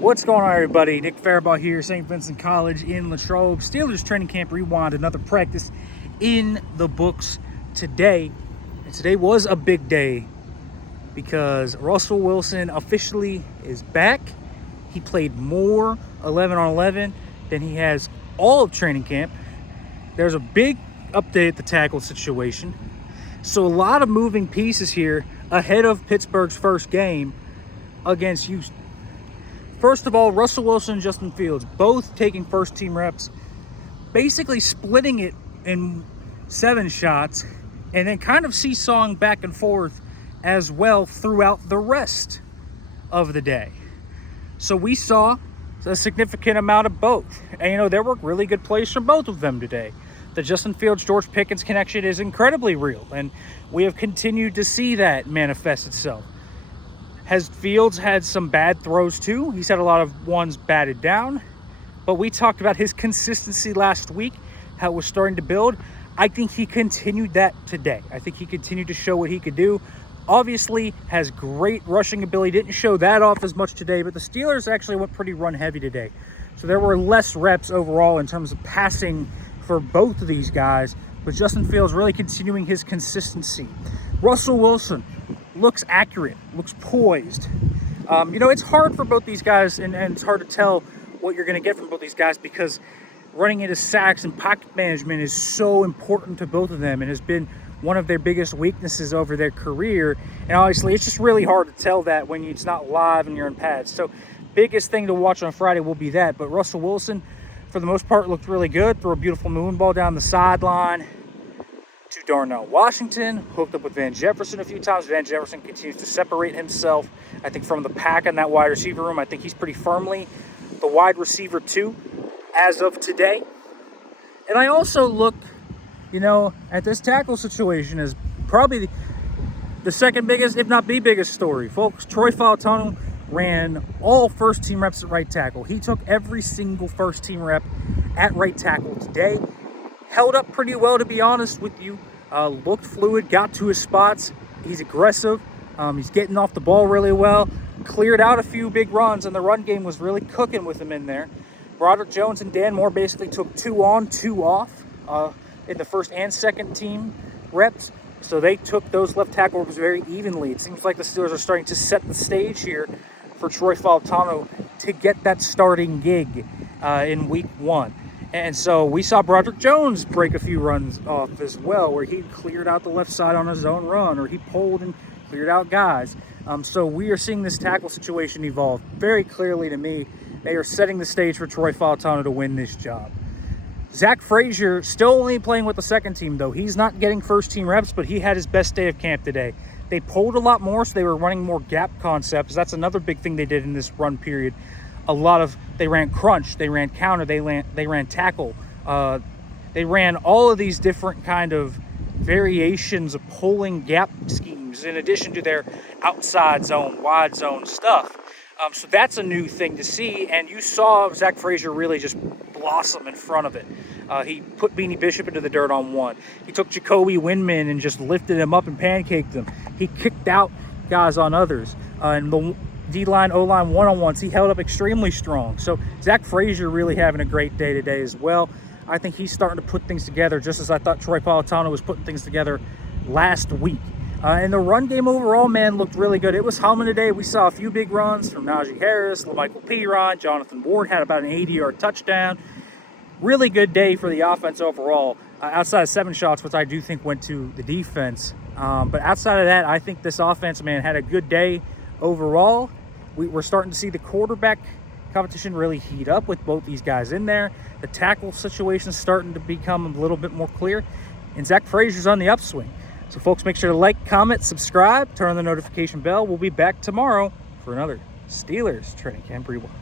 What's going on, everybody? Nick Farabuagh here, St. Vincent College in Latrobe. Steelers training camp rewind, another practice in the books today. And today was a big day because Russell Wilson officially is back. He played more 11 on 11 than he has all of training camp. There's a big update at the tackle situation. So a lot of moving pieces here ahead of Pittsburgh's first game against Houston. First of all, Russell Wilson and Justin Fields both taking first team reps, basically splitting it in 7 shots and then kind of seesawing back and forth as well throughout the rest of the day. So we saw a significant amount of both. And, there were really good plays from both of them today. The Justin Fields-George Pickens connection is incredibly real, and we have continued to see that manifest itself. Has Fields had some bad throws too? He's had a lot of ones batted down, but we talked about his consistency last week, how it was starting to build. I think he continued that today. I think he continued to show what he could do. Obviously has great rushing ability. Didn't show that off as much today, but the Steelers actually went pretty run heavy today. So there were less reps overall in terms of passing for both of these guys, but Justin Fields really continuing his consistency. Russell Wilson looks accurate, looks poised. It's hard for both these guys, and it's hard to tell what you're going to get from both these guys because running into sacks and pocket management is so important to both of them and has been one of their biggest weaknesses over their career. And obviously, it's just really hard to tell that when it's not live and you're in pads. So biggest thing to watch on Friday will be that. But Russell Wilson, for the most part, looked really good. Threw a beautiful moving ball down the sideline to Darnell Washington, hooked up with Van Jefferson a few times. Van Jefferson continues to separate himself, I think, from the pack in that wide receiver room. I think he's pretty firmly the wide receiver 2 as of today. And I also look, at this tackle situation as probably the second biggest, if not the biggest story. Folks, Troy Fautanu ran all first-team reps at right tackle. He took every single first-team rep at right tackle today. Held up pretty well, to be honest with you. Looked fluid, got to his spots. He's aggressive. He's getting off the ball really well. Cleared out a few big runs, and the run game was really cooking with him in there. Broderick Jones and Dan Moore basically took 2 on, 2 off in the first and second team reps. So they took those left tackles very evenly. It seems like the Steelers are starting to set the stage here for Troy Fautanu to get that starting gig in week 1. And so we saw Broderick Jones break a few runs off as well, where he cleared out the left side on his own run, or he pulled and cleared out guys. So we are seeing this tackle situation evolve very clearly to me. They are setting the stage for Troy Fautanu to win this job. Zach Frazier still only playing with the second team, though. He's not getting first team reps, but he had his best day of camp today. They pulled a lot more, so they were running more gap concepts. That's another big thing they did in this run period. They ran crunch, they ran counter, they ran tackle. They ran all of these different kind of variations of pulling gap schemes in addition to their outside zone, wide zone stuff. So that's a new thing to see, and you saw Zach Frazier really just blossom in front of it. He put Beanie Bishop into the dirt on one. He took Jacoby Windman and just lifted him up and pancaked him. He kicked out guys on others. And the D-line, O-line one-on-ones, he held up extremely strong. So Zach Frazier really having a great day today as well. I think he's starting to put things together just as I thought Troy Fautanu was putting things together last week. And the run game overall, man, looked really good. It was humming today. We saw a few big runs from Najee Harris, LaMichael Piron, Jonathan Ward had about an 80-yard touchdown. Really good day for the offense overall, outside of 7 shots, which I do think went to the defense. But outside of that, I think this offense, man, had a good day overall. We're starting to see the quarterback competition really heat up with both these guys in there. The tackle situation is starting to become a little bit more clear. And Zach Frazier's on the upswing. So, folks, make sure to like, comment, subscribe, turn on the notification bell. We'll be back tomorrow for another Steelers Training Camp Rewind.